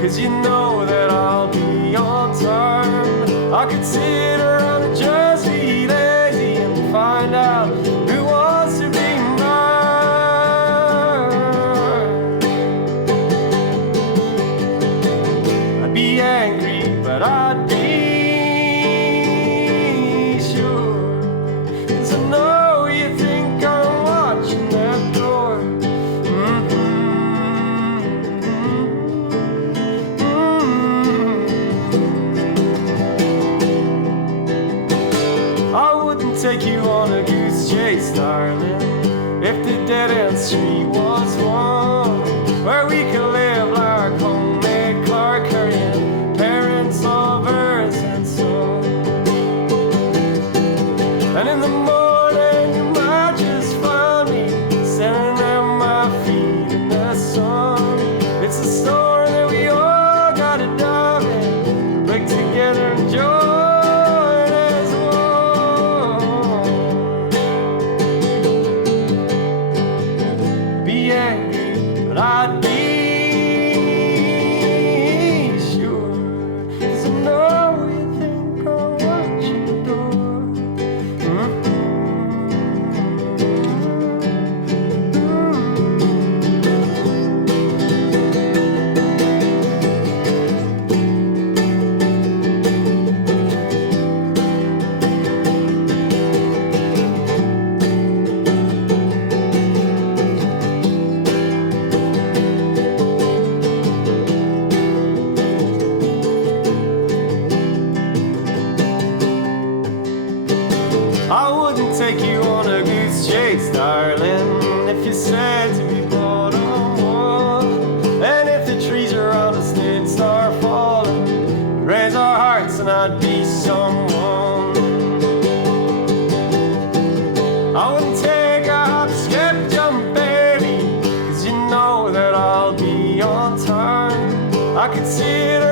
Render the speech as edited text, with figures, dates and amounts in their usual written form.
'cause you know that I'll be on time. I could sit around and just be lazy and find out who wants to be mine. I'd be angry, but I'd be sure, 'cause I know you think I'm watching that door. I wouldn't take you on a goose chase, darling, if the dead-end street was one where we could live like homemade Clark carrying parents, lovers, and sons. And in the morning you might just find me standing at my feet in the sun. It's a story that we all gotta dive in, break together and join as one. Be angry, but I'd be sure, 'cause I know you think I'm watching the door. I wouldn't take you on a goose chase, darling, if you said to be bottom one. And if the trees around us did start falling, raise our hearts and I'd be someone. I wouldn't take a hop, skip, jump, baby, 'cause you know that I'll be on time. I could sit